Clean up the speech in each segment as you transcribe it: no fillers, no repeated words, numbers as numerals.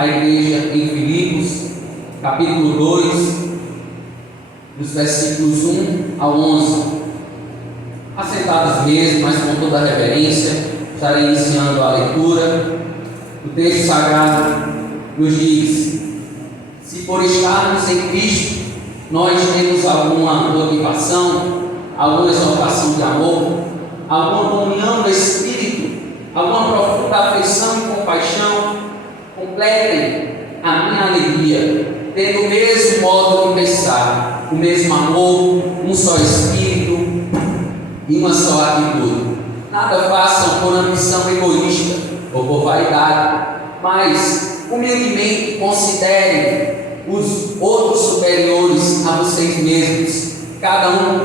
à igreja em Filipos, capítulo 2, dos versículos 1 ao 11. Assentados mesmo, mas com toda a reverência, estarei iniciando a leitura. O texto sagrado nos diz: se por estarmos em Cristo, nós temos alguma motivação, alguma exaltação de amor, alguma comunhão do Espírito, alguma profunda afeição e compaixão, completem a minha alegria, tendo o mesmo modo de pensar, o mesmo amor, um só Espírito e uma só atitude. Nada façam por ambição egoísta ou por vaidade, mas humildemente considerem os outros superiores a vocês mesmos. Cada um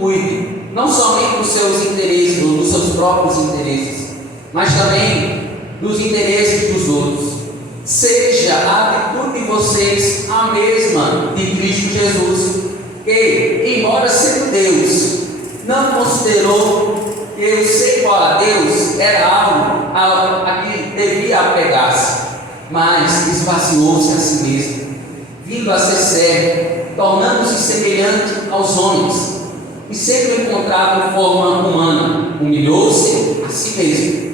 cuide, não somente dos seus interesses ou dos seus próprios interesses, mas também dos interesses dos outros. Seja a atitude de vocês a mesma de Cristo Jesus, que, embora sendo Deus, não considerou que o ser igual a Deus era algo a que devia apegar-se, mas esvaziou-se a si mesmo, vindo a ser servo, tornando-se semelhante aos homens, e sendo encontrado em forma humana, humilhou-se a si mesmo,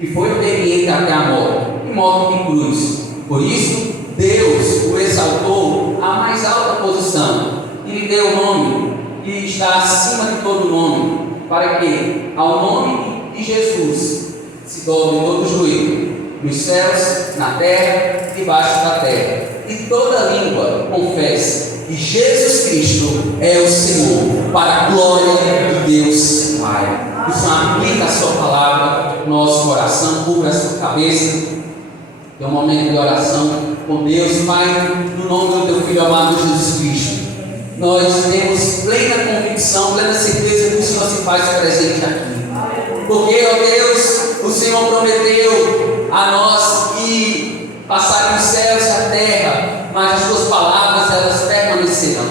e foi obediente até a morte, e morte de cruz. Por isso, Deus o exaltou à mais alta posição, e lhe deu o nome que está acima de todo nome, para que, ao nome de Jesus, se dobre todo joelho, nos céus, na terra, debaixo da terra, e toda língua confesse que Jesus Cristo é o Senhor, para a glória de Deus Pai. Que o Senhor aplique a sua palavra no nosso coração, cubra a sua cabeça. É um momento de oração com Deus. Pai, no nome do teu Filho amado Jesus Cristo, nós temos plena convicção, plena certeza que o Senhor se faz presente aqui, porque, ó Deus, o Senhor prometeu a nós que passaram os céus e a terra, mas as tuas palavras, elas permanecerão,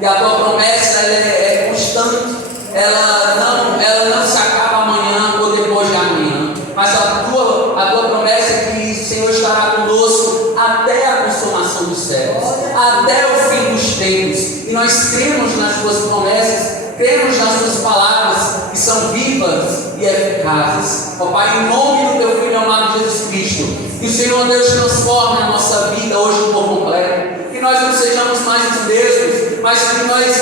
e a tua promessa, ela é constante, ela não se acaba amanhã ou depois de amanhã, mas a tua promessa é que o Senhor estará conosco até a consumação dos céus, até o fim dos tempos, e nós cremos nas tuas promessas, cremos nas tuas palavras, que são vivas e eficazes. Ó Pai, em nome do teu Filho amado Jesus Cristo, que o Senhor Deus transforme a nossa vida hoje por completo, que nós não sejamos mais os mesmos, mas que nós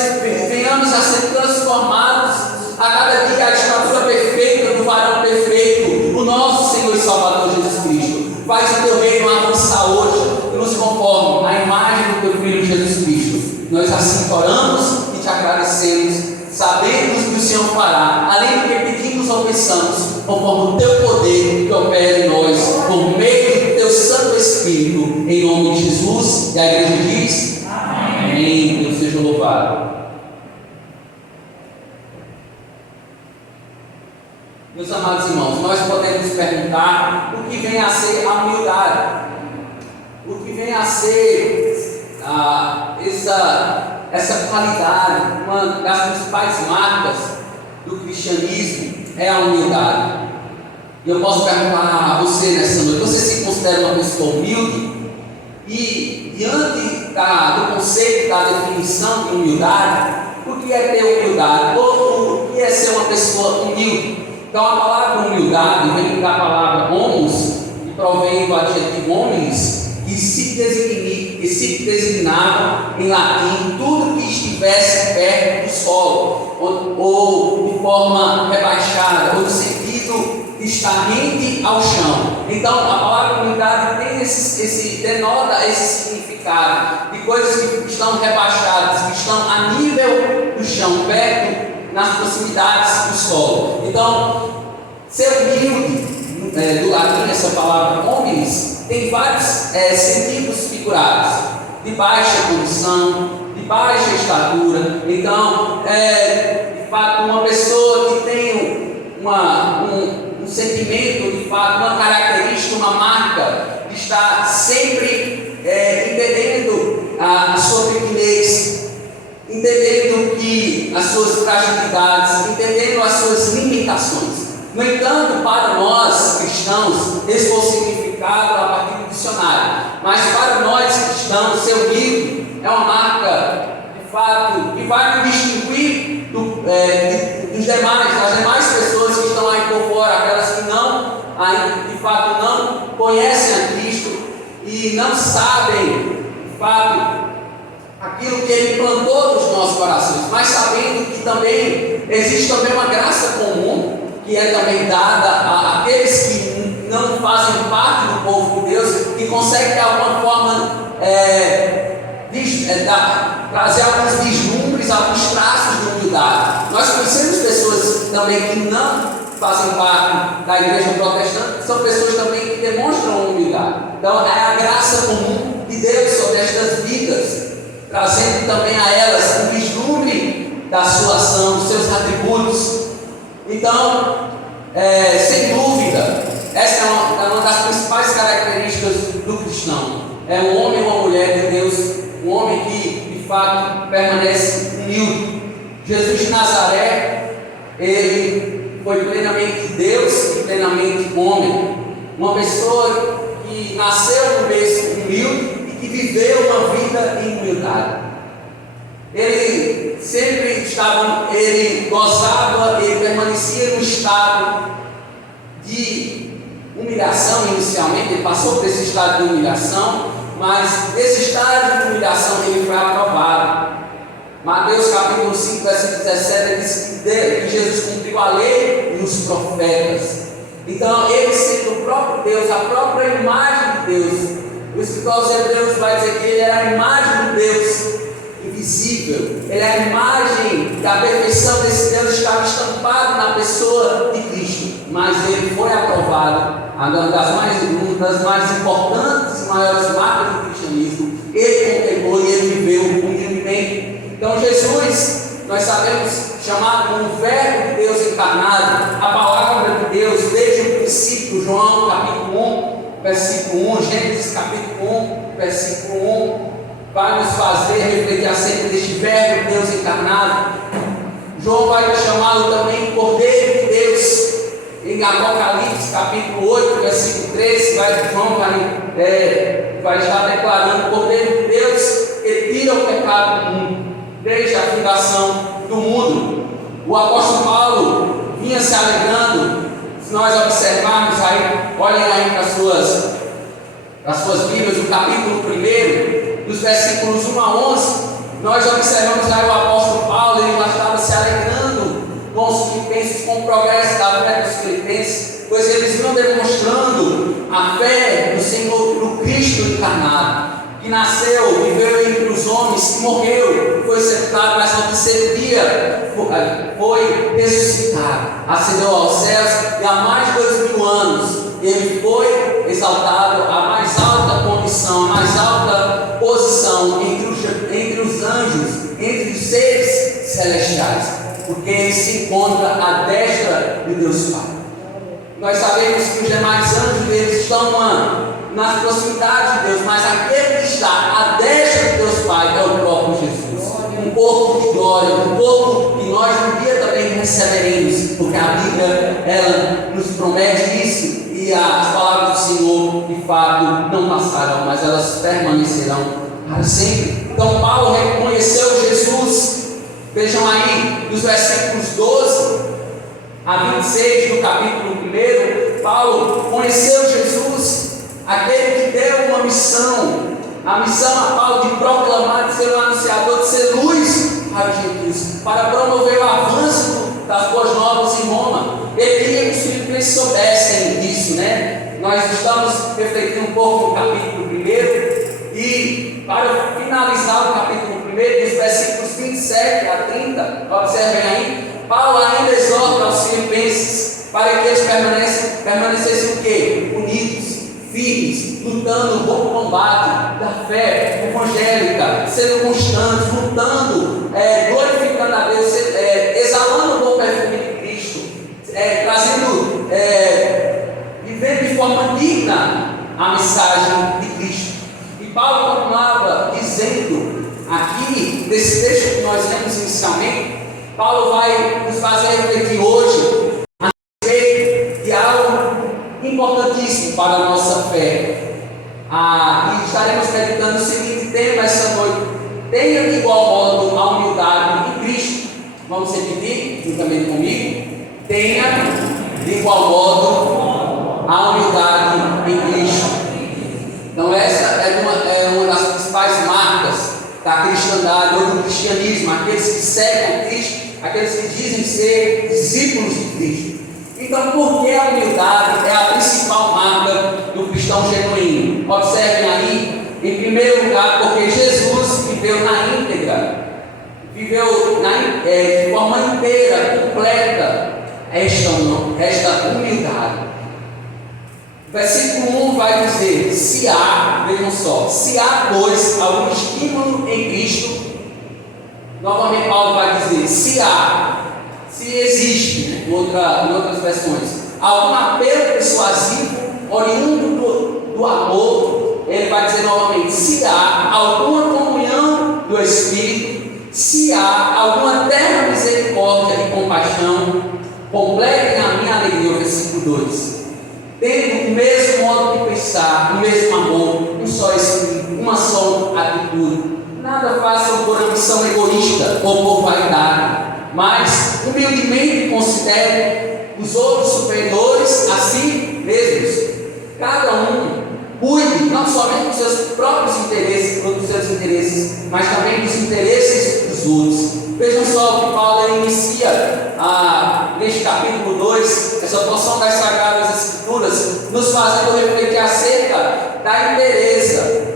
venhamos a ser transformados a cada dia, a estatura perfeita do varão perfeito, o nosso Senhor e Salvador Jesus Cristo. Faz o teu reino avançar hoje e nos conforme à imagem do teu Filho Jesus Cristo. Nós assim oramos e te agradecemos, sabemos que o Senhor fará, além do que pedimos ou pensamos, conforme o teu poder que opera em nós, por meio do teu Santo Espírito, em nome de Jesus. E a igreja diz: amém. Deus seja louvado. Meus amados irmãos, nós podemos perguntar o que vem a ser a humildade, o que vem a ser essa qualidade. Uma das principais marcas do cristianismo é a humildade. E eu posso perguntar a você nessa noite: você se considera uma pessoa humilde? E diante do conceito, da definição de humildade, o que é ter humildade? Ou o que é ser uma pessoa humilde? Então a palavra humildade vem da palavra homos, que provém do adjetivo homens, que se designava em latim tudo que estivesse perto do solo, ou de forma rebaixada, ou no sentido de estar rente ao chão. Então a palavra humildade tem denota esse significado de coisas que estão rebaixadas, que estão a nível do chão, perto, nas proximidades do solo. Então, ser humilde, do latim, essa palavra homens, tem vários sentidos figurados: de baixa condição, de baixa estatura. Então, de fato, uma pessoa que tem um sentimento, de fato, uma característica, uma marca de estar sempre entendendo a sua pequenez, entendendo que as suas fragilidades, entendendo as suas limitações. No entanto, para nós cristãos, esse foi significado a partir do funcionário. Mas para nós cristãos, ser humilde é uma marca, de fato, que vai nos distinguir das demais pessoas que estão aí por fora, aquelas que não, de fato, não conhecem a Cristo e não sabem, de fato, aquilo que Ele plantou nos nossos corações, mas sabendo que também existe também uma graça comum, que é também dada àqueles que não fazem parte do povo de Deus, que conseguem de alguma forma trazer alguns vislumbres, alguns traços de humildade. Nós conhecemos pessoas também que não fazem parte da igreja protestante, que são pessoas também que demonstram humildade. Então é a graça comum de Deus sobre estas vidas, trazendo também a elas um vislumbre da sua ação, dos seus atributos. Então, sem dúvida, essa é uma das principais características do cristão. É um homem ou uma mulher de Deus, um homem que de fato permanece humilde. Jesus de Nazaré, ele foi plenamente Deus e plenamente homem. Uma pessoa que nasceu no berço humilde e que viveu uma vida em humildade. Ele sempre ele gozava, ele permanecia no estado de humilhação inicialmente, ele passou por esse estado de humilhação, mas esse estado de humilhação ele foi aprovado. Mateus capítulo 5, versículo 17, diz que Jesus cumpriu a lei e os profetas. Então, ele sendo o próprio Deus, a própria imagem de Deus, o escritor aos Hebreus vai dizer que ele era a imagem de Deus invisível, ele é a imagem da perfeição desse Deus, estava estampado na pessoa de Cristo, mas ele foi aprovado. Uma das mais importantes e maiores marcas do cristianismo, ele contemplou e ele viveu humildemente. Então Jesus, nós sabemos, chamado como o Verbo de Deus encarnado, a palavra de Deus desde o princípio, João capítulo 1, versículo 1, Gênesis capítulo 1, versículo 1, vai nos fazer refletir acerca deste Verbo de Deus encarnado. João vai chamá-lo também Cordeiro de Deus. Em Apocalipse capítulo 8, versículo 13, João vai estar declarando: o Cordeiro de Deus, ele tira o pecado do mundo, desde a fundação do mundo. O apóstolo Paulo vinha se alegrando. Se nós observarmos aí, olhem aí para as suas Bíblias, o capítulo 1, dos versículos 1 a 11, nós observamos aí o apóstolo Paulo, ele já estava se alegrando com os filipenses, com o progresso da fé dos filipenses, pois eles vinham demonstrando a fé do Senhor, do Cristo encarnado, que nasceu, viveu entre os homens, que morreu, foi sepultado, mas no terceiro dia foi ressuscitado, ascendeu aos céus, e há mais de 2000 anos ele foi exaltado à mais alta condição, à mais alta posição entre os anjos, entre os seres celestiais, porque ele se encontra à destra de Deus Pai. Nós sabemos que os demais anjos eles estão nas proximidades de Deus, mas aquele que está à destra de Deus Pai é o próprio Jesus, um corpo de glória, um corpo que nós um dia também receberemos, porque a Bíblia ela nos promete isso, e as palavras do Senhor de fato não passarão, mas elas permanecerão para sempre. Então Paulo reconheceu Jesus. Vejam aí, dos versículos 12 a 26 do capítulo 1, Paulo conheceu Jesus, aquele que deu uma missão, a missão a Paulo de proclamar, de ser um anunciador, de ser luz para os gentios, para promover o avanço das boas novas em Roma. Ele queria que os filipenses soubessem disso, né? Nós estamos refletindo um pouco no capítulo 1, e para finalizar o capítulo 1, dos versículos 27 a 30, observem aí, Paulo ainda exorta aos filipenses para que eles permanecessem o quê? Unidos, firmes, lutando o bom combate da fé evangélica, sendo constantes, lutando, glorificando a Deus, exalando o bom perfume de Cristo, trazendo, vivendo de forma digna a mensagem de Cristo. E Paulo continuava dizendo aqui, nesse texto que nós lemos inicialmente, Paulo vai nos fazer refletir hoje a respeito de algo importantíssimo para a nossa fé. E estaremos meditando o seguinte tema essa noite: tenha de igual modo a humildade em Cristo. Vamos repetir juntamente comigo? Tenha de igual modo a humildade em Cristo. Então essa é uma das principais marcas da cristandade ou do cristianismo, aqueles que seguem Cristo, aqueles que dizem ser discípulos de Cristo. Então, por que a humildade é a principal marca do cristão genuíno? Observem aí, em primeiro lugar, porque Jesus viveu na íntegra, viveu de forma inteira, completa, esta humildade. Versículo 1 vai dizer: se há, vejam só, se há, pois, algum estímulo em Cristo. Novamente Paulo vai dizer: se há, se existe, em outras versões, algum apelo persuasivo oriundo do amor. Ele vai dizer novamente: se há alguma comunhão do Espírito, se há alguma terna misericórdia e compaixão, completem a minha alegria. O versículo 2: tendo o mesmo modo de pensar, o mesmo amor, um só espírito, uma só atitude. Nada façam por ambição egoísta ou por vaidade, mas humildemente considerem os outros superiores a si mesmos. Cada um cuide não somente dos seus próprios interesses, ou dos seus interesses, mas também dos interesses dos outros. Vejam só o que Paulo inicia neste capítulo 2, essa porção das Sagradas Escrituras, nos fazendo refletir acerca da inteireza.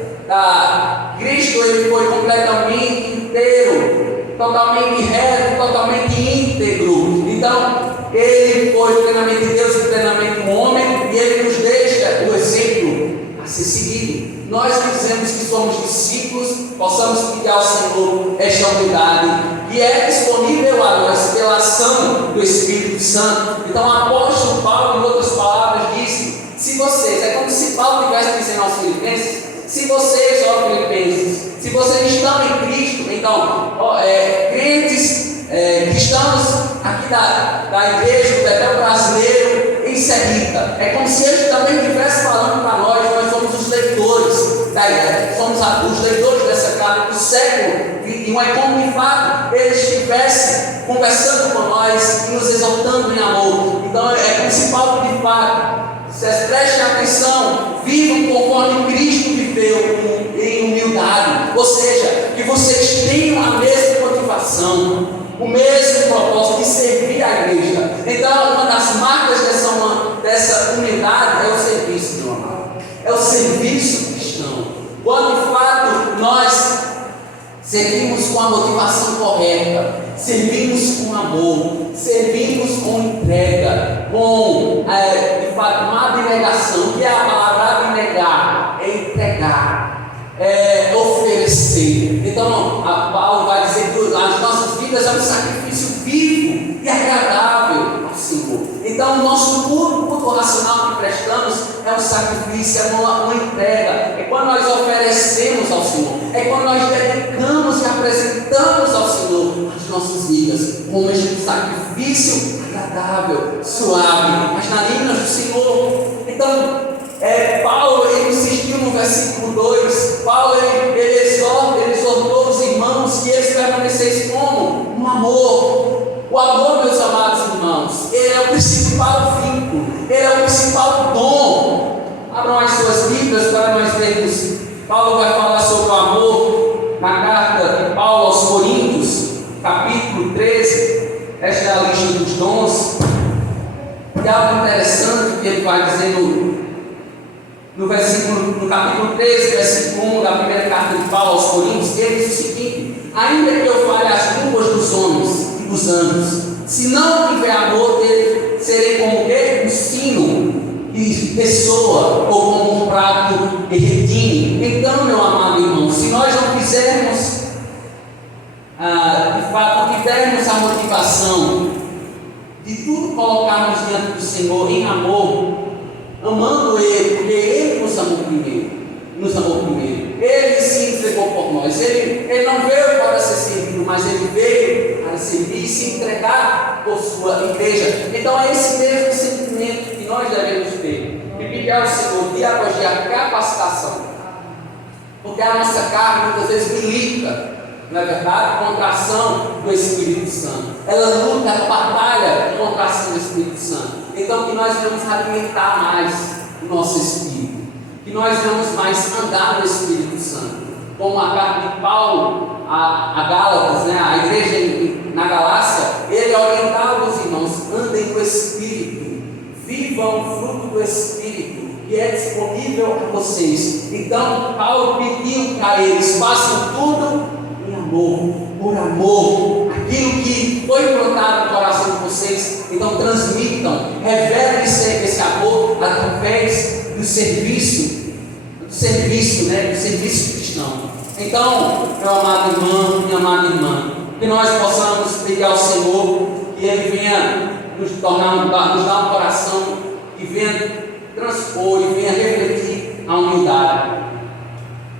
Cristo, ele foi completamente inteiro, totalmente reto, totalmente íntegro. Então, ele foi plenamente Deus e plenamente homem, e ele nos deixa o exemplo a ser seguido. Nós que dizemos que somos discípulos, possamos pedir ao Senhor esta humildade, que é disponível a nós pela ação do Espírito Santo. Então, o apóstolo Paulo, em outras palavras, disse: se vocês, é como se Paulo estivesse dizendo aos Filipenses, se vocês, ó Filipenses, se vocês estão em Cristo, então, crentes, cristãos aqui da igreja do Betel brasileiro, em Serrita, é como se ele também estivesse falando para nós somos os leitores da igreja, somos os leitores dessa carta do século XXI. É como de fato ele estivesse conversando com nós e nos exaltando em amor. Então é como se Paulo de fato, vocês prestem atenção, vivam conforme Cristo viveu, em humildade, ou seja, que vocês tenham a mesma motivação, o mesmo propósito de servir a igreja. Então, uma das marcas dessa humildade é o serviço, meu amado, é o serviço cristão. Quando de fato nós servimos com a motivação correta, servimos com amor, servimos com entrega, com de fato uma abnegação. Que é a palavra abnegar? É entregar, é oferecer. Então Paulo vai dizer que as nossas vidas é um sacrifício vivo e agradável ao Senhor. Então o nosso culto racional que prestamos é um sacrifício, é uma entrega, é quando nós oferecemos ao Senhor, é quando nós dedicamos e apresentamos ao Senhor as nossas vidas como um sacrifício agradável, suave, mas na língua do Senhor. Então Paulo ele insistiu no versículo 2, Paulo ele exortou os irmãos que eles permanecessem como? No amor. O amor, meus amados irmãos, ele é o principal vínculo, ele é o principal dom. Abram as suas Bíblias para nós vermos. Paulo vai falar sobre o amor na carta de Paulo aos Coríntios, capítulo 13. Esta é a lista dos dons. E algo interessante que ele vai dizendo no capítulo 13, versículo 1 da primeira carta de Paulo aos Coríntios. Ele diz o seguinte: ainda que eu fale as línguas dos homens e dos anjos, se não tiver amor, serei como um sino que pessoa, ou como um prato de redime. Então, meu amado irmão, se nós não fizermos, de fato, não tivermos a motivação de tudo colocarmos diante do Senhor em amor, amando Ele, porque Ele nos amou primeiro, Ele se entregou por nós. Ele não veio para ser servido, mas Ele veio para servir e se entregar por sua igreja. Então é esse mesmo sentimento que nós devemos ter, e pedir ao Senhor dia após dia capacitação Porque a nossa carne muitas vezes milita, não é verdade? Contra a ação do Espírito Santo. Ela luta, ela batalha contra a ação do Espírito Santo. Então que nós vamos alimentar mais o nosso Espírito, que nós vamos mais andar no Espírito Santo. Como a carta de Paulo a Gálatas, né? A igreja na Galácia, ele orientava os irmãos: andem no Espírito, vivam o fruto do Espírito, que é disponível a vocês. Então Paulo pediu para eles: façam tudo em amor, por amor, aquilo que foi brotado no coração de vocês. Então transmitam, revelem esse amor através do serviço, né? Do serviço cristão. Então, meu amado irmão, minha amada irmã, que nós possamos pedir ao Senhor que Ele venha nos dar um coração que venha transpor e venha refletir a humildade.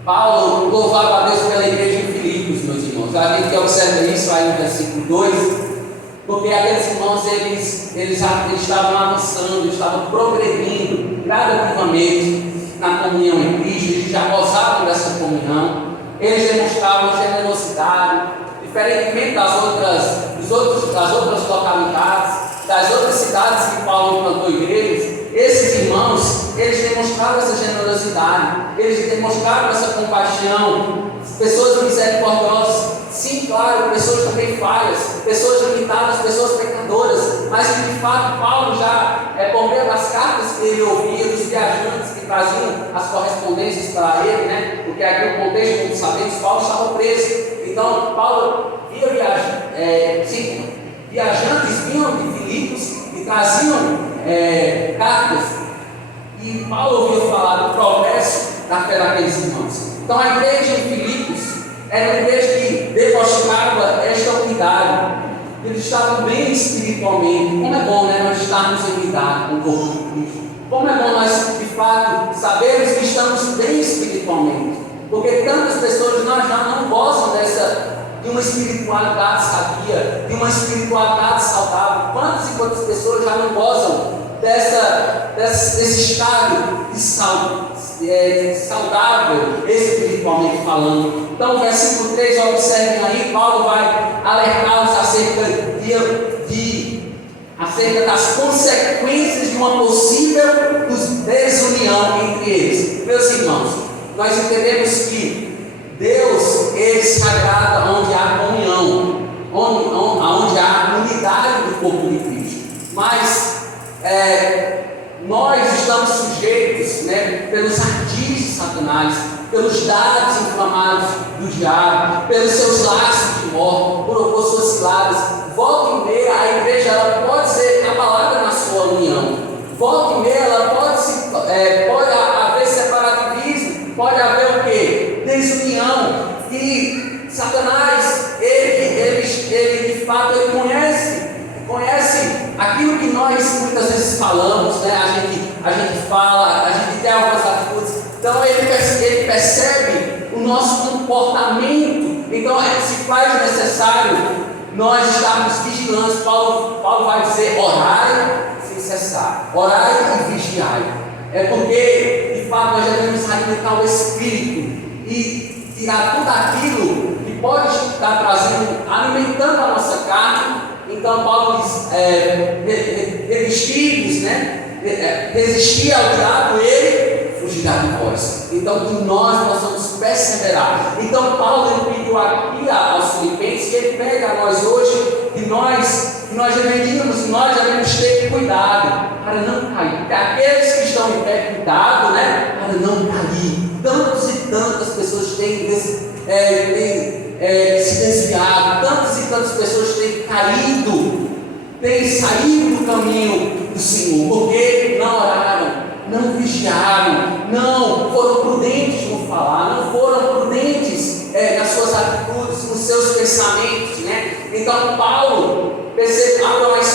Paulo louvava a Deus pela igreja em Filipos, meus irmãos. A gente observa isso aí no versículo 2, porque aqueles irmãos eles estavam avançando, estavam progredindo gradativamente na comunhão em Cristo, eles já gozavam dessa comunhão. Eles demonstravam generosidade, diferentemente das outras localidades, das outras cidades que Paulo implantou igrejas. Esses irmãos, eles demonstravam essa generosidade, eles demonstravam essa compaixão, pessoas misericordiosas, sim, claro, pessoas também falhas, pessoas limitadas, pessoas pecadoras, mas que de fato Paulo já, por meio das cartas que ele ouvia, dos viajantes que traziam as correspondências para ele, né? Porque aqui no contexto, como sabemos, Paulo estava preso. Então Paulo via viajantes vinham de Filipos e traziam cartas, e Paulo ouvia falar do progresso da fé daqueles irmãos. Então a igreja em Filipos era uma igreja que demonstrava esta unidade. Eles estavam bem espiritualmente. Como é bom, né, nós estarmos em unidade com o corpo de Cristo. Como é bom nós, de fato, sabermos que estamos bem espiritualmente. Porque tantas pessoas nós já não gozam de uma espiritualidade sadia, de uma espiritualidade saudável. Quantas e quantas pessoas já não gozam desse estado de saudável, espiritualmente falando? Então, o versículo 3, observem aí, Paulo vai alertá-los acerca das consequências de uma possível desunião entre eles. Meus irmãos, nós entendemos que Deus, Ele se agrada onde há comunhão, onde há unidade do corpo de Cristo. Mas nós estamos sujeitos, né, pelos ardis de Satanás, pelos dardos inflamados do diabo, pelos seus laços de morte, por suas ciladas. Volta e meia, a igreja ela pode ser abalada na sua união. Volta e meia, ela pode haver separativismo, pode haver o quê? Desunião. E Satanás, ele de fato, ele conhece aquilo que nós muitas vezes falamos, né? A gente fala, a gente tem algumas atitudes. Então ele percebe o nosso comportamento. Então se faz necessário nós estarmos vigilantes. Paulo vai dizer: orai sem cessar, orai e vigiai. É porque de fato nós devemos alimentar o Espírito e tirar tudo aquilo que pode estar trazendo, alimentando a nossa carne. Então Paulo diz: revestir-vos, né? Resistir ao diabo, ele fugirá de vós. Então que nós possamos perseverar. Então Paulo pediu aqui aos filipenses que ele pede a nós hoje que nós devemos ter cuidado para não cair. Porque aqueles que estão em pé, cuidado, né? Para não cair. Tantas e tantas pessoas têm se desviado, tantas e tantas pessoas têm caído, têm saído do caminho do Senhor, porque não oraram, não vigiaram, não foram prudentes no falar, não foram prudentes nas suas atitudes, nos seus pensamentos, né? Então Paulo, abram as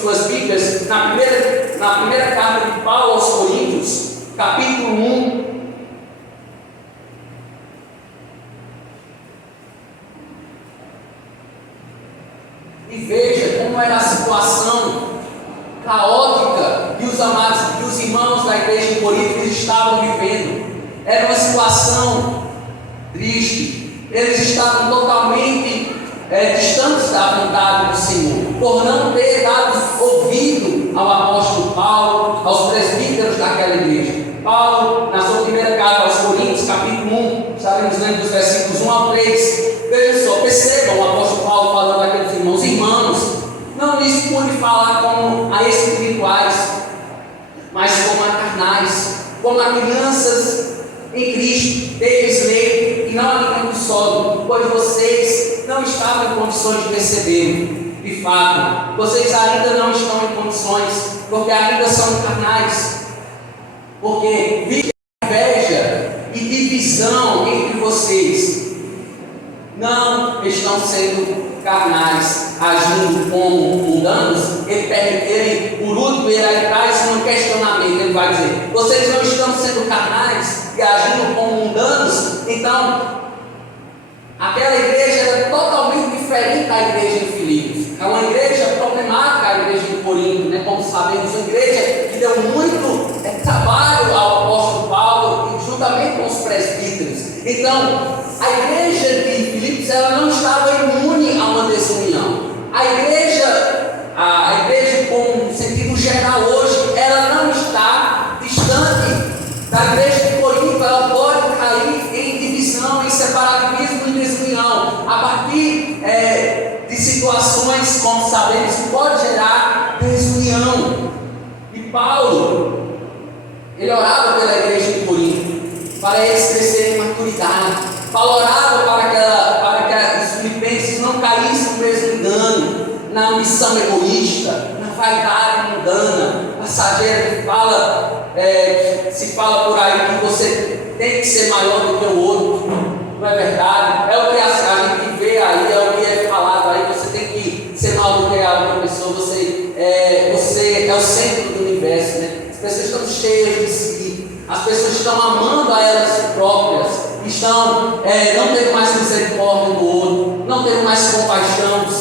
suas Bíblias na primeira carta de Paulo aos Coríntios, capítulo 1. E veja como era a situação caótica que os irmãos da igreja em Corinto estavam vivendo. Era uma situação triste. Eles estavam totalmente distantes da vontade do Senhor, por não ter dado ouvido ao apóstolo Paulo, aos presbíteros daquela igreja. Paulo, na sua primeira carta aos Coríntios, capítulo 1, estaremos lendo dos versículos 1 ao 3. Vejam só, percebam o apóstolo Paulo falando àqueles irmãos, não lhes pude falar como a espirituais, mas como a carnais, como a crianças em Cristo, deles leite e não alimento sólido, pois vocês não estavam em condições de perceber. De fato, vocês ainda não estão em condições, porque ainda são carnais, porque vive inveja e divisão entre vocês. Não estão sendo carnais, agindo como mundanos. Ele por último, ele traz um questionamento. Ele vai dizer: vocês não estão sendo carnais e agindo como mundanos? Então, aquela igreja era totalmente diferente da igreja de Filipos. É uma igreja problemática, a igreja de Corinto, né? Como sabemos, uma igreja que deu muito trabalho ao apóstolo Paulo, e juntamente com os presbíteros. Então, a igreja de Filipos, ela não estava imune a uma desunião. A igreja como um sentido geral hoje, ela não está distante da igreja de Corinto. Ela pode cair em divisão, em separativismo e desunião, a partir de situações, como sabemos, que pode gerar desunião. E Paulo, ele orava pela igreja de Corinto, para eles crescerem em maturidade. Paulo orava para que os filipenses não caíssem no mesmo engano, na ambição egoísta, na vaidade mundana, passageira, que se fala por aí que você tem que ser maior do que o outro. Não é verdade? É o que a gente vê aí, é o que é falado aí. Você tem que ser maior do que a outra pessoa. Você é o centro do universo, né? As pessoas estão cheias de si, as pessoas estão amando a elas próprias, estão não tendo mais misericórdia do outro, não tendo mais compaixão do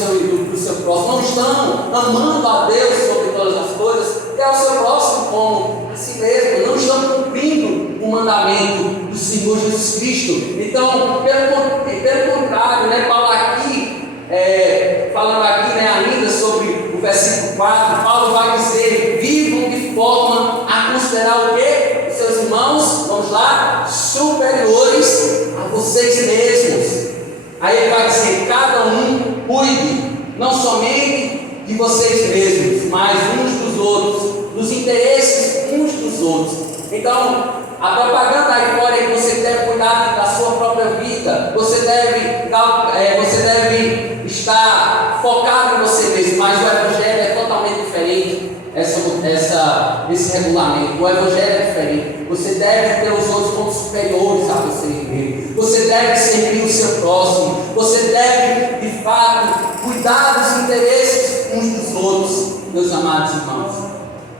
seu próximo, não estão amando a Deus sobre todas as coisas, que é o seu próximo como a si mesmo, não estão cumprindo o mandamento do Senhor Jesus Cristo. Então, pelo contrário, né, Paulo aqui, falando aqui, né, ainda sobre o versículo 4, Paulo vai dizer: vivam de forma a considerar o quê? Os seus irmãos, vamos lá, superiores a vocês mesmos. Aí ele vai dizer: cada um cuide não somente de vocês mesmos, mas uns dos outros, dos interesses uns dos outros. Então, a propaganda aí fora é que você deve cuidar da sua própria vida, você deve estar focado em você mesmo, mas o Evangelho é totalmente diferente. Esse regulamento, o Evangelho é diferente. Você deve ter os outros como superiores a você mesmo. Você deve servir o seu próximo. Você deve, de fato, cuidar dos interesses uns dos outros, meus amados irmãos.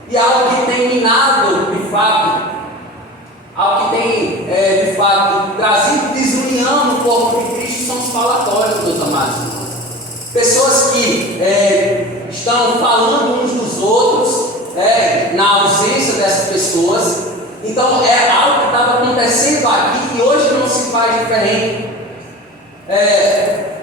E algo que tem minado, de fato, algo que tem, de fato, trazido desunião no corpo de Cristo são os falatórios, meus amados irmãos. Pessoas que estão falando uns dos outros, na ausência dessas pessoas. Então é algo que estava acontecendo aqui e hoje não se faz diferente.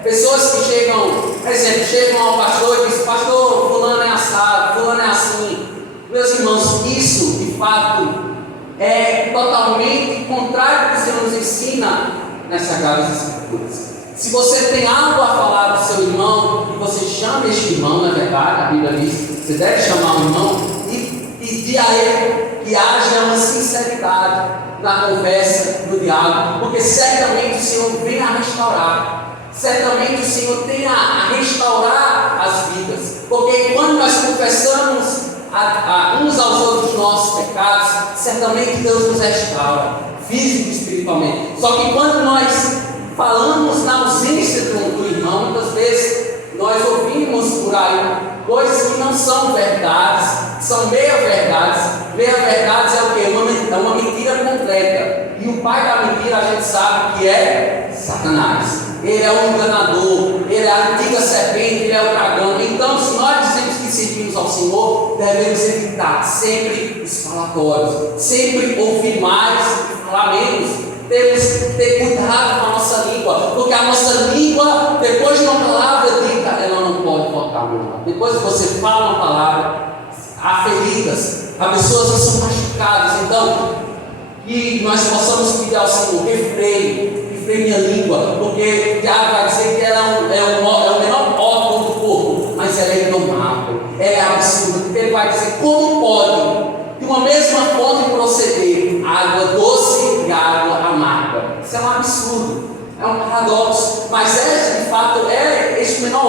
Pessoas que chegam, por exemplo, chegam ao pastor e dizem: pastor, fulano é assado, fulano é assim. Meus irmãos, isso de fato é totalmente contrário ao que o Senhor nos ensina nas Sagradas Escrituras. Se você tem algo a falar do seu irmão, e você chama este irmão, na verdade, a Bíblia diz, você deve chamar o irmão e pedir a ele que haja uma sinceridade na conversa, no diálogo, porque certamente o Senhor vem a restaurar, certamente o Senhor tem a restaurar as vidas, porque quando nós confessamos uns aos outros nossos pecados, certamente Deus nos restaura, físico e espiritualmente. Só que quando nós falamos na ausência do irmão, muitas vezes nós ouvimos por aí coisas que não são verdades, são meia-verdades. Meia-verdades é o quê? É uma mentira completa. E o pai da mentira a gente sabe que é Satanás. Ele é o enganador, ele é a antiga serpente, ele é o dragão. Então, se nós dizemos que servimos ao Senhor, devemos evitar sempre os falatórios, sempre ouvir mais e falar menos. temos que ter cuidado com a nossa língua, porque a nossa língua, depois de uma palavra dita, ela não pode voltar, meu irmão. Depois que você fala uma palavra, há feridas, há pessoas que são machucadas. Então, que nós possamos pedir ao Senhor, refreie minha língua, porque o diabo vai dizer que ela é o menor órgão do corpo, mas ela é indomável, ela é absurda, porque ele vai dizer como pode de uma mesma fonte proceder água doce e água amarga. Isso é um absurdo, é um paradoxo, mas esse de fato é esse menor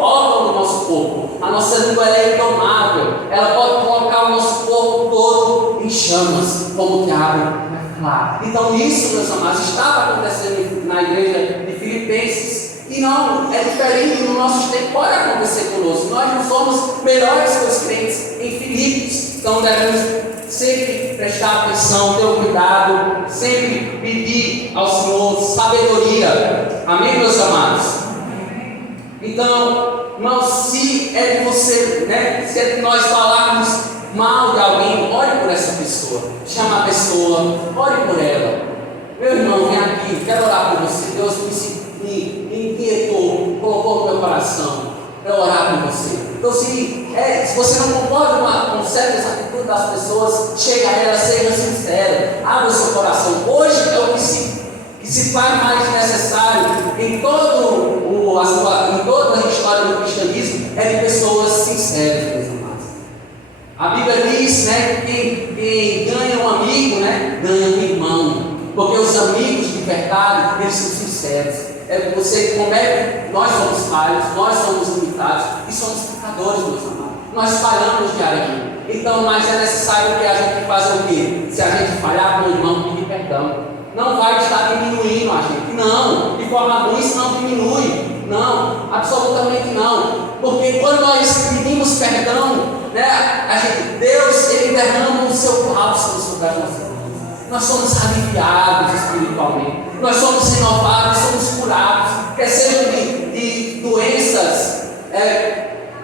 órgão do nosso corpo. A nossa língua ela é indomável, ela pode colocar o nosso corpo todo em chamas, como o diabo. Claro. Então isso, meus amados, estava acontecendo na igreja de Filipenses, e não é diferente no nosso tempo, pode acontecer conosco. Nós não somos melhores que os crentes em Filipos, então devemos sempre prestar atenção, ter um cuidado, sempre pedir ao Senhor sabedoria. Amém, meus amados? Então, irmãos, se é de você, se é de nós falarmos mal de alguém, ore por essa pessoa, chama a pessoa, ore por ela. Meu irmão, vem aqui, quero orar por você. Deus me inquietou, colocou no meu coração para orar por você. Então, se você não concorda com certas atitudes das pessoas, chega a ela, seja sincero, abra o seu coração. Hoje é o que se faz mais necessário em toda a história do cristianismo, é de pessoas sinceras, meus amados. A Bíblia diz, que quem ganha um amigo, ganha um irmão, porque os amigos de verdade, eles são sinceros. Você comete, nós somos falhos, nós somos limitados e somos pecadores, meus amados. Nós falhamos diariamente. Então, mas é necessário que a gente faça o quê? Se a gente falhar com o irmão, pedir perdão. Não vai estar diminuindo a gente. Não, de forma alguma isso não diminui. Não, absolutamente não. Porque quando nós pedimos perdão, Deus, Ele derrama o seu bálsamo sobre as nossas vidas. Nós somos aliviados espiritualmente. Nós somos renovados, somos curados. Quer sejam de doenças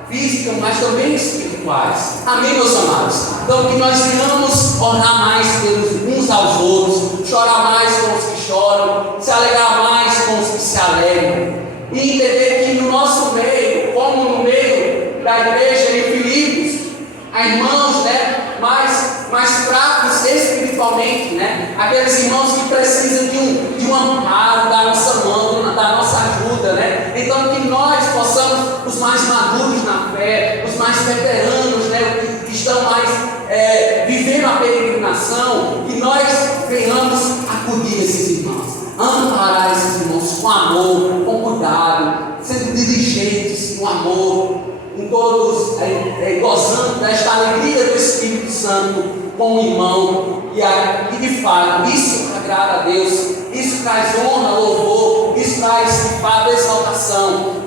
físicas, mas também espirituais. Amém, meus amados? Então, que nós venhamos orar mais pelos uns aos outros, chorar mais com os que choram, se alegrar mais com os que se alegram, e entender que no nosso meio, como no meio da igreja em Filipos, há irmãos mais fracos espiritualmente, aqueles irmãos que precisam de um amparo da nossa mão, da nossa ajuda, então que nós possamos, os mais maduros na fé, os mais veteranos, que estão mais vivendo a peregrinação, que nós venhamos acudir esses irmãos, amparar esses irmãos com amor, com cuidado, sendo diligentes no amor, em todos, gozando desta alegria do Espírito Santo com o irmão, e de fato isso agrada a Deus, isso traz honra, louvor, isso traz de fato exaltação.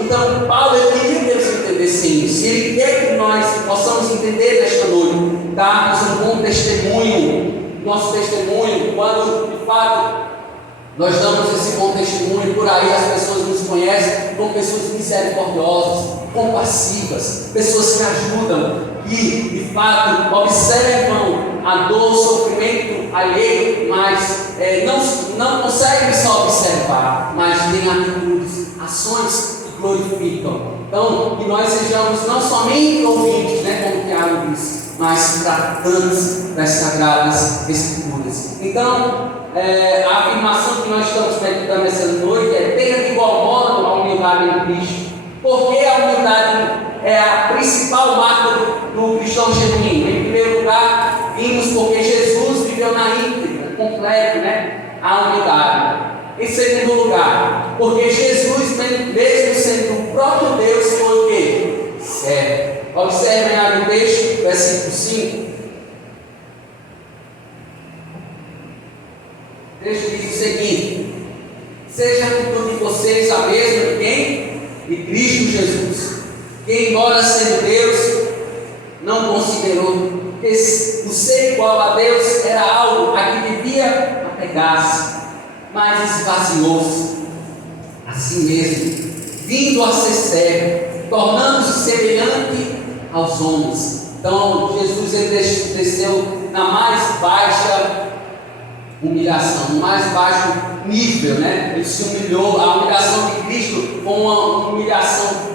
Então Paulo queria que eles entendessem isso, e ele quer que nós possamos entender nesta noite, darmos um bom testemunho, nosso testemunho, quando de fato nós damos esse bom testemunho, por aí as pessoas nos conhecem como pessoas misericordiosas, compassivas, pessoas que ajudam, que de fato observam a dor, o sofrimento alheio, mas não conseguem só observar, mas têm atitudes, ações que glorificam. Então, que nós sejamos não somente ouvintes, como o Tiago disse, mas praticantes das sagradas Escrituras. Então, a afirmação que nós estamos meditando essa noite é: tenha de igual modo a humildade em Cristo. Porque a humildade é a principal marca do cristão genuíno. Em primeiro lugar, vimos porque Jesus viveu na íntegra, completo, a humildade. Em segundo lugar, porque Jesus, mesmo sendo o próprio Deus, foi o quê? Servo. Observem aí o texto, versículo 5. O texto diz o seguinte: seja a atitude de vocês a mesma de quem? De Cristo Jesus, que embora sendo Deus, não considerou que o ser igual a Deus era algo a que devia apegar-se, mas esvaziou-se a si mesmo, vindo a ser servo, tornando-se semelhante aos homens. Então Jesus ele desceu na mais baixa humilhação, no mais baixo nível, né? Ele se humilhou. A humilhação de Cristo foi uma humilhação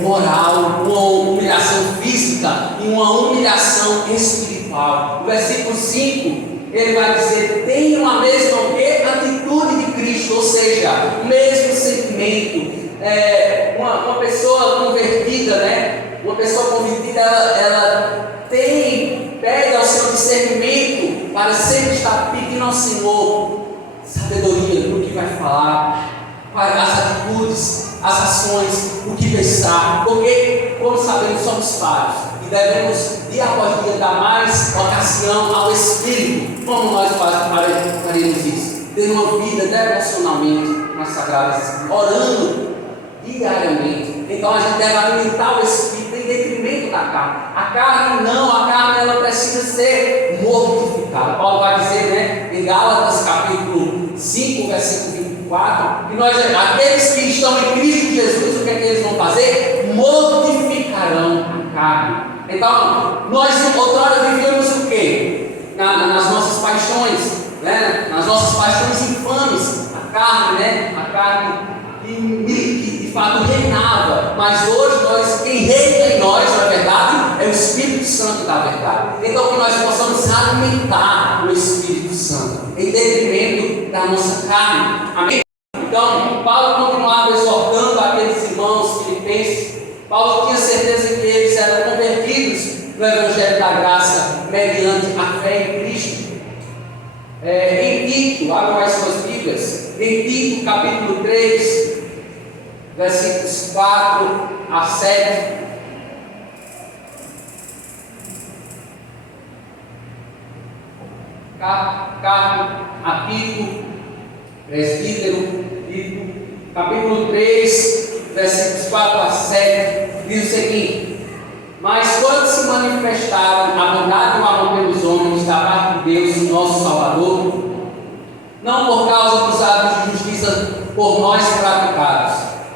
moral, uma humilhação física e uma humilhação espiritual. No versículo 5, ele vai dizer: tenham a mesma atitude de Cristo, ou seja, o mesmo sentimento. Uma pessoa convertida, né? Uma pessoa convertida, ela pede ao seu discernimento para sempre estar pedindo ao Senhor sabedoria no que vai falar, para as atitudes, as ações, o que pensar, porque, como sabemos, somos falhos e devemos, dia após dia, dar mais ocasião ao Espírito. Como nós faremos isso? Ter uma vida devocionalmente nas Sagradas, orando diariamente. Então a gente deve alimentar o Espírito em detrimento da carne. A carne ela precisa ser mortificada. Paulo vai dizer, né, em Gálatas capítulo 5, versículo 24, que aqueles que estão em Cristo Jesus, o que é que eles vão fazer? Mortificarão a carne. Então, nós outrora vivíamos o quê? Nas nossas paixões, né? Nas nossas paixões infames, a carne que de fato reinava, mas hoje quem reina em nós, na verdade, é o Espírito Santo da verdade. Então que nós possamos alimentar o Espírito Santo em detrimento da nossa carne. Amém? Então, Paulo continuava exortando aqueles irmãos filipenses. Paulo tinha certeza que eles eram convertidos no Evangelho da Graça mediante a fé em Cristo. Em Tito, abram as suas Bíblias, em Tito capítulo 3, versículos 4 a 7. Carta a Tito, presbítero, Tito, capítulo 3, versículos 4 a 7, diz o seguinte: mas quando se manifestaram a bondade e o amor pelos homens da parte de Deus, nosso Salvador, não por causa dos atos de justiça por nós praticados,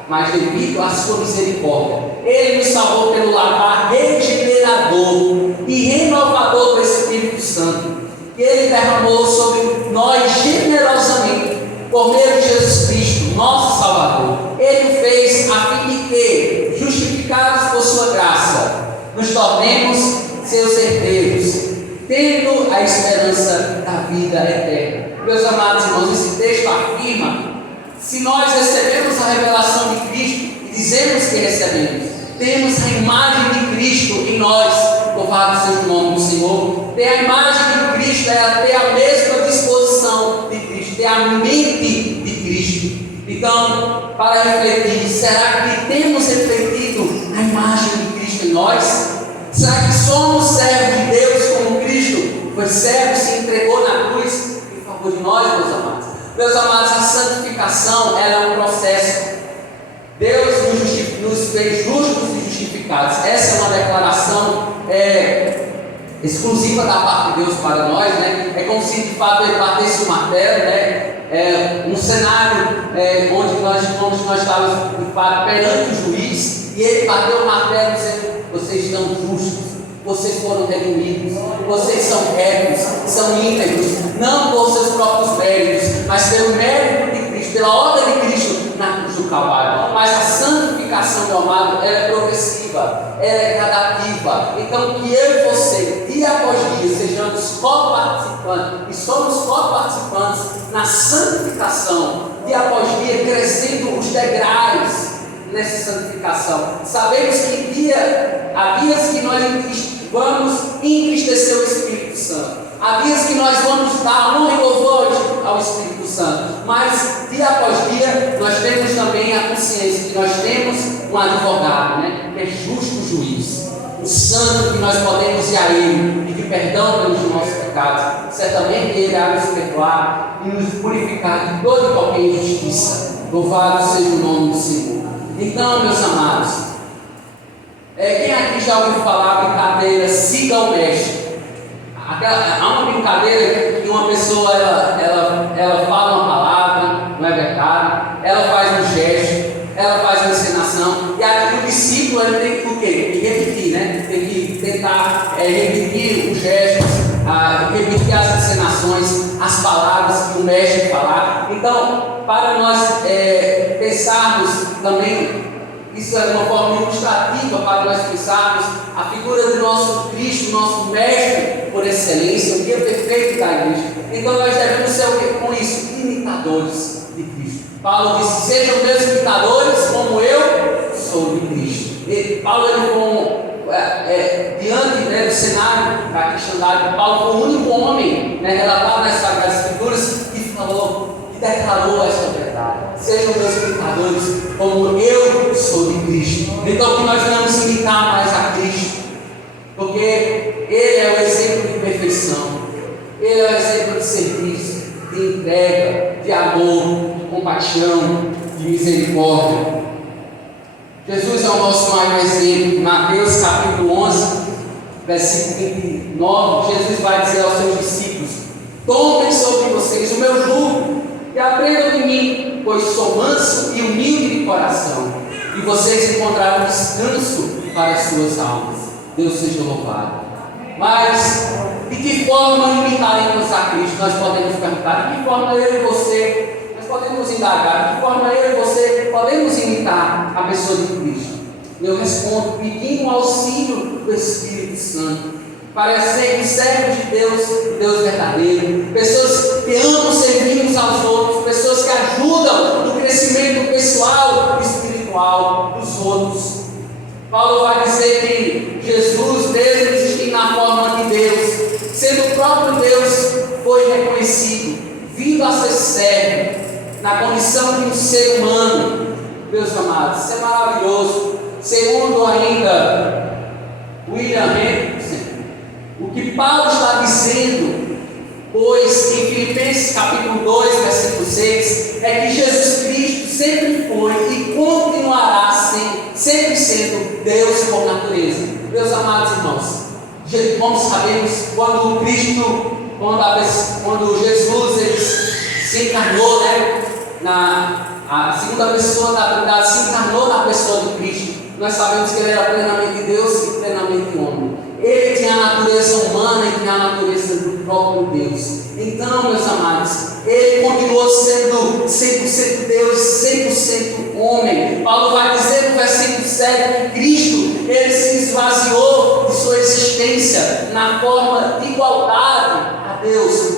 mas devido à sua misericórdia, Ele nos salvou pelo lavar regenerador e renovador do Espírito Santo, que Ele derramou sobre nós generosamente, por meio de Jesus Cristo, nosso Salvador. Ele fez a fim de que, justificados por sua graça, nos tornemos seus herdeiros, tendo a esperança da vida eterna. Meus amados irmãos, esse texto afirma: se nós recebemos a revelação de Cristo e dizemos que recebemos, temos a imagem de Cristo em nós, louvado seja o nome do Senhor. Ter a imagem de Cristo é ter a mesma disposição de Cristo, ter a mente de Cristo. Então, para refletir, será que temos refletido a imagem de Cristo em nós? Será que somos servos de Deus como Cristo foi servo e se entregou na cruz em favor de nós, meus amados? Meus amados, a santificação ela é um processo. Deus nos fez justos e justificados. Essa é uma declaração exclusiva da parte de Deus para nós, né? É como se de fato ele batesse o martelo, né? Um cenário onde nós estávamos de fato perante o juiz, e ele bateu o martelo dizendo: vocês estão justos, vocês foram redimidos, vocês são retos, são íntegros, não por seus próprios méritos, mas pelo mérito de Cristo, pela obra de Cristo na cruz do Calvário. Mas a santificação, meu amado, ela é progressiva, ela é gradativa. Então que eu e você, dia após dia, sejamos co-participantes, e somos co-participantes na santificação, dia após dia, crescendo os degraus nessa santificação. Sabemos que há dias que nós vamos entristecer o Espírito Santo, há dias que nós vamos dar honra e louvor ao Espírito Santo, mas dia após dia nós temos também a consciência que nós temos um advogado, né, que é justo juiz, o santo, que nós podemos ir a Ele e que perdão pelos nossos pecados. Certamente Ele há de nos perdoar e nos purificar de toda e qualquer injustiça. Louvado seja o nome do Senhor. Então, meus amados, quem aqui já ouviu falar a brincadeira siga o mestre? Há uma brincadeira que uma pessoa ela fala uma palavra, não é verdade? Ela faz um gesto, ela faz uma encenação, e aqui o discípulo ele tem que o quê? Tem que repetir, né? Tem que tentar repetir os gestos, repetir as encenações, as palavras que o mestre falar. Então, para nós pensarmos também, isso é uma forma ilustrativa para nós pensarmos a figura do nosso Cristo, nosso mestre por excelência, o guia perfeito da igreja. Então nós devemos ser o que com isso? Imitadores de Cristo. Paulo disse: sejam meus imitadores como eu sou de Cristo. Paulo, diante do cenário da cristandade, Paulo foi o único homem relatado nas Sagradas Escrituras que declarou esta verdade: sejam meus imitadores como eu sou de Cristo. Então que nós vamos imitar mais a Cristo, porque Ele é o exemplo de perfeição, Ele é o exemplo de serviço, de entrega, de amor, de compaixão, de misericórdia. Jesus é o nosso maior exemplo. Mateus capítulo 11, versículo 29, Jesus vai dizer aos seus discípulos: tomem sobre vocês o meu jugo e aprendam de mim, pois sou manso e humilde de coração, e vocês encontrarão descanso para as suas almas. Deus seja louvado. Mas de que forma imitaremos a Cristo? Nós podemos perguntar: de que forma eu e você, nós podemos indagar, de que forma eu e você podemos imitar a pessoa de Cristo? Eu respondo: pedindo o auxílio do Espírito Santo, para sermos servos de Deus verdadeiro, pessoas que amam servir uns aos outros, pessoas que ajudam no crescimento pessoal e espiritual dos outros. Paulo vai dizer que Jesus, mesmo existindo na forma de Deus, sendo o próprio Deus, foi reconhecido, vindo a ser servo, na condição de um ser humano. Meus amados, isso é maravilhoso. Segundo ainda William Hendrickson, o que Paulo está dizendo, pois em Filipenses capítulo 2, versículo 6, é que Jesus Cristo sempre foi e continuará sempre sendo Deus por natureza. Meus amados irmãos, como sabemos, quando Jesus ele se encarnou, a segunda pessoa da Trindade se encarnou na pessoa de Cristo, nós sabemos que ele era plenamente Deus e plenamente homem. Ele tinha a natureza humana e tinha a natureza do próprio Deus. Então, meus amados, ele continuou sendo 100% Deus, 100% homem. Paulo vai dizer no versículo 7 que Cristo, ele se esvaziou de sua existência na forma de igualdade a Deus.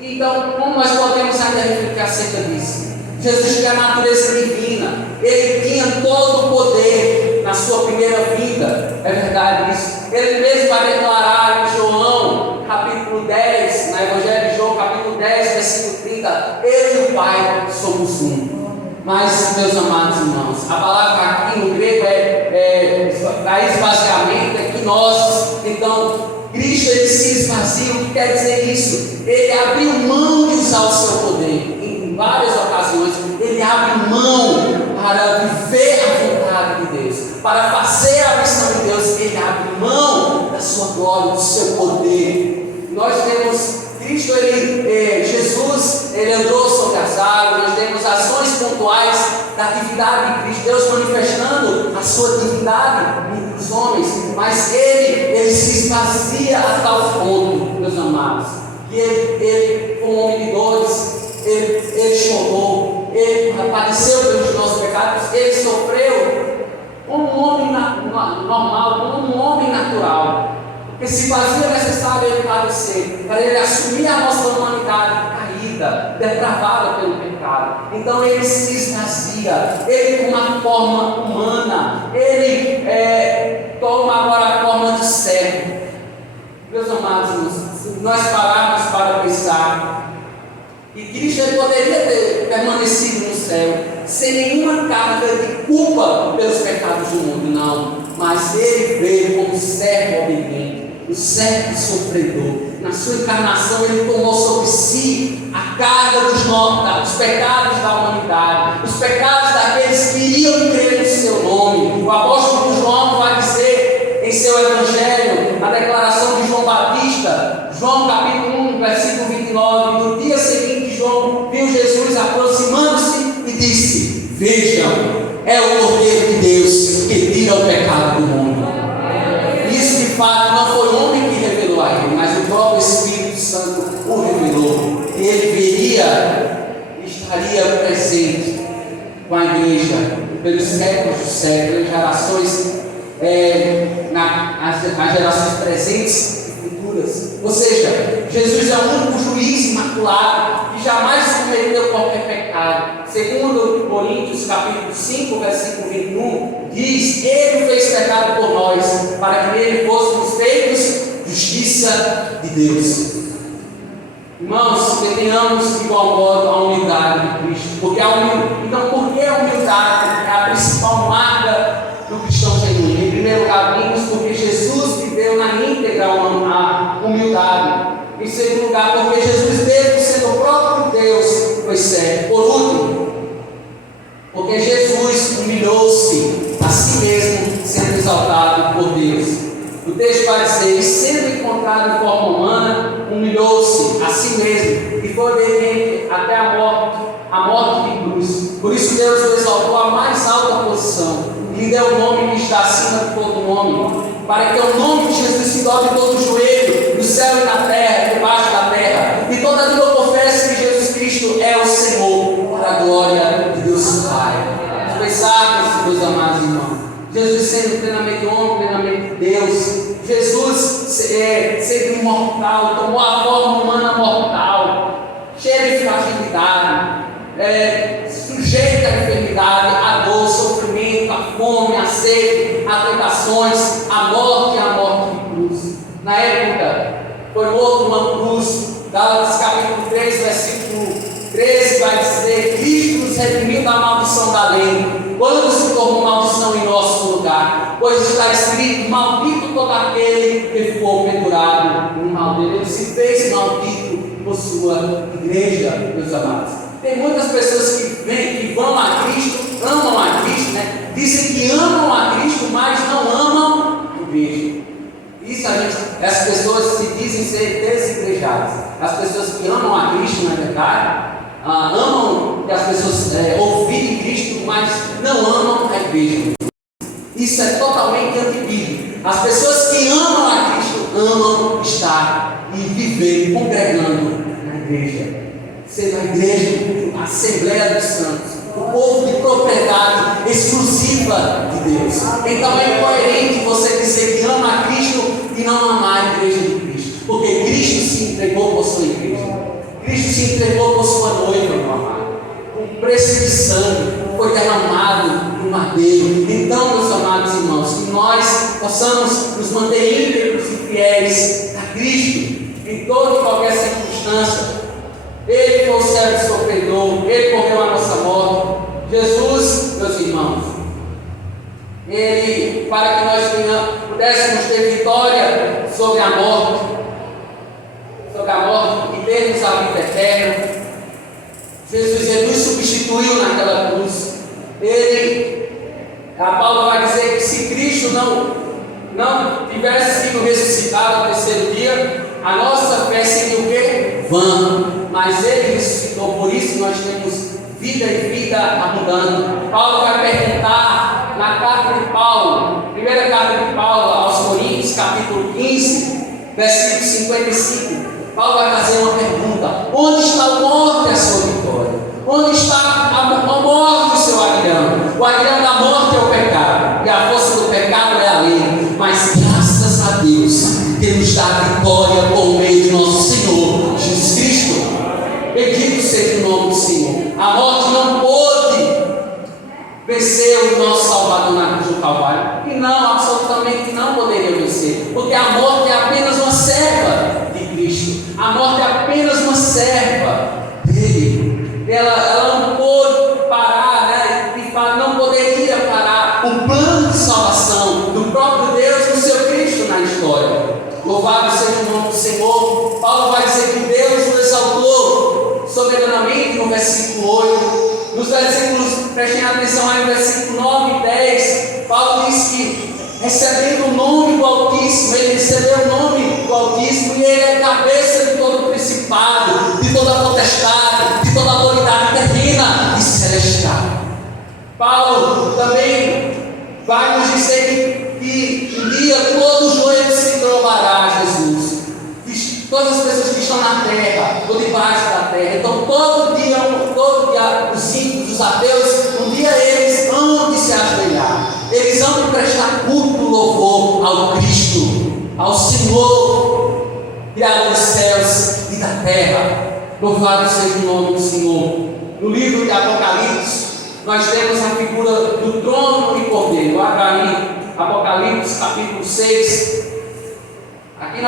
Então, como nós podemos ainda refletir acerca disso? Jesus tinha a natureza divina, ele tinha todo o poder na sua primeira vida, é verdade isso. Ele mesmo vai declarar em João, capítulo 10, na Evangelho de João, capítulo 10, versículo 30, eu e o Pai somos um. Mas, meus amados irmãos, a palavra aqui no grego para esvaziamento, é gnoses. Então, Cristo ele se esvazia. O que quer dizer isso? Ele abriu mão de usar o seu poder. Em várias ocasiões, ele abre mão para viver a vontade de Deus, para fazer a missão de Deus. Ele abre mão da sua glória, do seu poder. Nós temos Cristo, Jesus, ele andou sobre as águas. Nós temos ações pontuais da divindade de Cristo, Deus manifestando a sua divindade entre os homens, mas ele se esvazia a tal ponto, meus amados, que ele como homem de dores, ele chorou, ele padeceu pelos nossos pecados, ele sofreu como um homem normal, como um homem natural, porque se fazia necessário ele padecer, para ele assumir a nossa humanidade caída, depravada pelo pecado. Então ele se esvazia, ele com uma forma humana, ele toma agora a forma de servo. Meus amados, se nós pararmos para pensar, e Cristo ele poderia ter permanecido no céu sem nenhuma carga de culpa pelos pecados do mundo, não. Mas ele veio como servo obediente, o servo sofredor. Na sua encarnação ele tomou sobre si a carga dos pecados da humanidade, os pecados daqueles que iriam crer no seu nome. O apóstolo João vai dizer em seu evangelho, a declaração de João Batista, João capítulo 1, versículo 29, no dia seguinte João viu Jesus aproximando-se e disse: vejam, é o Cordeiro de Deus que tira o pecado do mundo. Isso de fato não foi o homem que revelou a ele, mas o próprio Espírito Santo o revelou. com a igreja pelos séculos dos séculos, gerações, as gerações presentes e futuras. Ou seja, Jesus é o único juiz imaculado que jamais cometeu qualquer pecado. Segundo Coríntios capítulo 5, versículo 21, diz: Ele fez pecado por nós, para que nele fôssemos feitos justiça de Deus. Irmãos, que tenhamos de igual modo a humildade de Cristo. Então, por que a humildade é a principal marca do cristão genuíno? Em primeiro lugar, vimos porque Jesus viveu na íntegra a humildade. Em segundo lugar, porque Jesus, mesmo sendo o próprio Deus, foi servo. Por último, porque Jesus humilhou-se a si mesmo, sendo exaltado por Deus. O texto vai dizer: sendo encontrado em forma humana, humilhou-se a si mesmo e foi obediente até a morte de cruz. Por isso Deus o exaltou à mais alta posição e lhe deu o nome que está acima de todo nome, para que o nome de Jesus se dobre todo o joelho, no céu e na terra, e debaixo da terra, e toda língua confesse que Jesus Cristo é o Senhor, para a glória de Deus Pai. Vamos pensar, meus amados irmãos, Jesus sendo plenamente homem, plenamente Deus, Jesus sendo imortal, tomou a forma humana mortal, cheio de fragilidade, sujeito à enfermidade, à dor, sofrimento, à fome, à sede, a tentações, à morte e à morte de cruz. Na época, foi morto numa cruz. Gálatas capítulo 3, versículo 13 vai dizer: Cristo nos redimiu da maldição da lei, quando se tornou maldição em nosso lugar, pois está escrito: maldito todo aquele que for pendurado no madeiro. Ele se fez maldito por sua igreja, meus amados. Tem muitas pessoas que vão a Cristo, amam a Cristo, né? Dizem que amam a Cristo, mas não amam a igreja. Isso as pessoas se dizem ser desigrejadas. As pessoas que amam a Cristo, na verdade, amam que as pessoas ouvirem Cristo, mas não amam a igreja. Isso é totalmente antibíblico. As pessoas que amam a Cristo amam estar e viver congregando na igreja, sendo a igreja, a Assembleia dos Santos, o povo de propriedade exclusiva de Deus. Então é incoerente você dizer que ama a Cristo e não amar a igreja de Cristo, porque Cristo se entregou por sua igreja, Cristo se entregou por sua noiva, meu amado. Um preço de sangue foi derramado no madeiro. Então, meus amados irmãos, que nós possamos nos manter íntegros e fiéis a Cristo em toda e qualquer circunstância. Ele foi o servo sofredor, Ele morreu a nossa morte. Jesus, meus irmãos, Ele, para que nós pudéssemos ter vitória sobre a morte e termos a vida eterna, Jesus, Ele nos substituiu naquela cruz. A Paulo vai dizer que se Cristo não tivesse sido ressuscitado ao terceiro dia, a nossa fé seria o quê? Vã. Mas Ele ressuscitou, por isso nós temos vida e vida abundante. Paulo vai perguntar na carta de Paulo, primeira carta de Paulo aos Coríntios, capítulo 15, versículo 55. Paulo vai fazer uma pergunta: onde está a morte, a sua vitória? Onde está a morte, o seu aguilhão? O aguilhão da morte é o pecado, e a força do pecado é a lei. Mas graças a Deus, que nos dá a vitória por meio de nosso Senhor Jesus Cristo. Bendito seja o nome do Senhor. A morte não pôde vencer o nosso Salvador na cruz do Calvário. E não, absolutamente não poderia vencer. Porque a morte é apenas uma serva de Cristo. A morte é apenas uma serva dele. Ela não pôde parar, né? E não poderia parar o plano de salvação do próprio Deus, do seu Cristo na história. Louvado seja o nome do Senhor. Paulo vai dizer que Deus o exaltou soberanamente no versículo 8. Nos versículos, prestem atenção aí no versículo 9 e 10, Paulo diz que recebendo o nome do Altíssimo, ele recebeu o nome do Altíssimo e ele é cabeça de todo principado, de toda potestade, de toda autoridade terrena e celestial. Paulo também vai nos dizer que um dia todo joelho se provará a Jesus. Todas as pessoas que estão na terra, ou debaixo da terra. Então todo dia os ímpios, os ateus, um dia ao Senhor, Criador dos céus e da terra. Louvado seja o nome do Senhor. No livro de Apocalipse, nós temos a figura do trono e cordeiro. Abra aí, Apocalipse capítulo 6. Aqui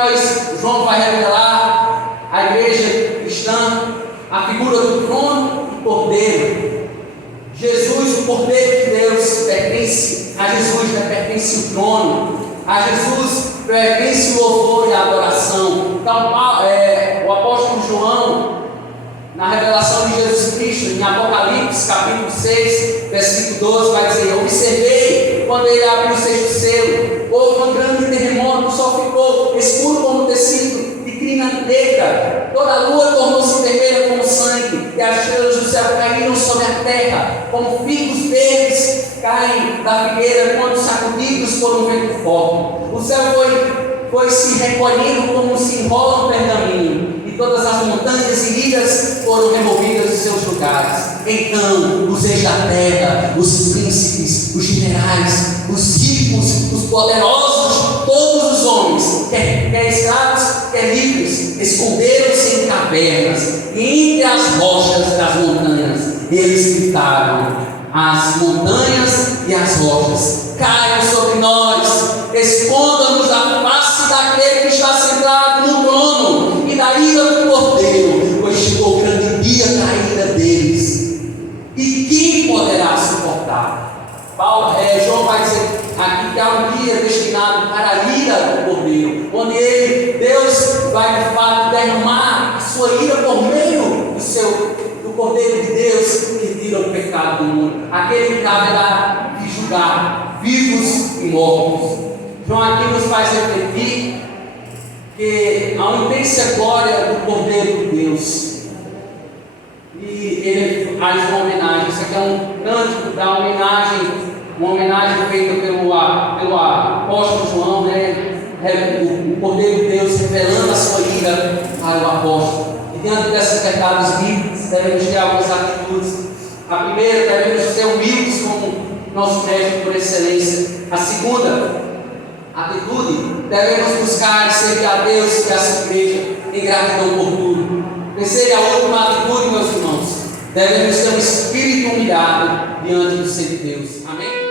João vai revelar à igreja cristã a figura do trono e cordeiro. Jesus, o Cordeiro de Deus, pertence a Jesus, pertence o trono. A Jesus pertence o louvor e a adoração. Então, o apóstolo João, na revelação de Jesus Cristo, em Apocalipse capítulo 6, versículo 12, vai dizer: observei quando ele abriu o sexto selo, houve um grande terremoto, o sol ficou escuro como tecido de crina negra, toda a lua tornou-se vermelha como sangue, e as estrelas do céu caíram sobre a terra, como figos verdes caem da figueira quando sacudidos por um vento forte. O céu foi se recolhendo como se enrola um pergaminho, e todas as montanhas e ilhas foram removidas de seus lugares. Então os reis da terra, os príncipes, os generais, os ricos, os poderosos, todos os homens, quer escravos, quer livres, esconderam-se em cavernas e entre as rochas das montanhas. Eles gritaram: as montanhas e as rochas caiam sobre nós, esconda-nos da face daquele que está sentado no trono e da ira do cordeiro, pois chegou o grande dia da ira deles, e quem poderá suportar? João vai dizer aqui que há um dia destinado para a ira do cordeiro, onde Deus vai de fato derramar a sua ira por meio do cordeiro de Deus, que tira o pecado do mundo, aquele que caberá de julgar vivos e mortos. João aqui nos faz refletir que a intensa glória do Cordeiro de Deus, e ele faz uma homenagem. Isso aqui é um cântico da homenagem, uma homenagem feita pelo apóstolo João, né? O Cordeiro de Deus revelando a sua ira para o apóstolo. E diante dessas verdades bíblicas, devemos ter algumas atitudes. A primeira, devemos ser humildes como nosso mestre por excelência. A segunda atitude, devemos buscar servir a Deus e a sua igreja em gratidão por tudo. Terceira e a última atitude, meus irmãos, devemos ter um espírito humilhado diante do Senhor de Deus. Amém?